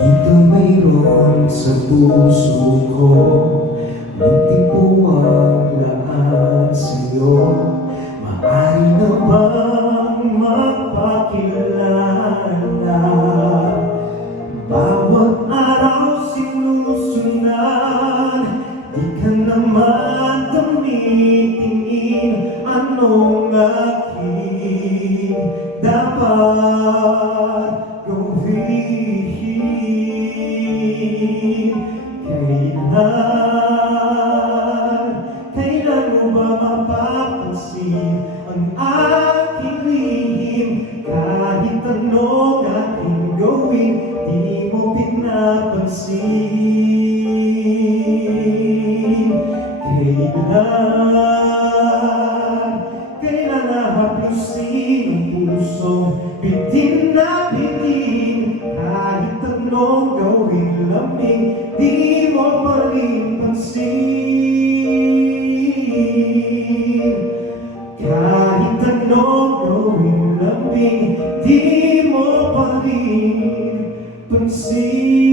Dito mayroon sa puso ko munting puwalaan sa'yo. Maaari na bang magpakilala? Bawat araw sinusundan, di ka naman tumitingin. Anong aking dapat gawin? Kailan mo ba mapapansin ang aking lihim? Kahit anong aking gawin, di mo pinapansin. Kailan nahaplusin ang pusong bitin na bitin? Kahit anong gawin lamig, di mo pa rin pansin. Kahit anong gawin lamig, di mo pa rin pansin.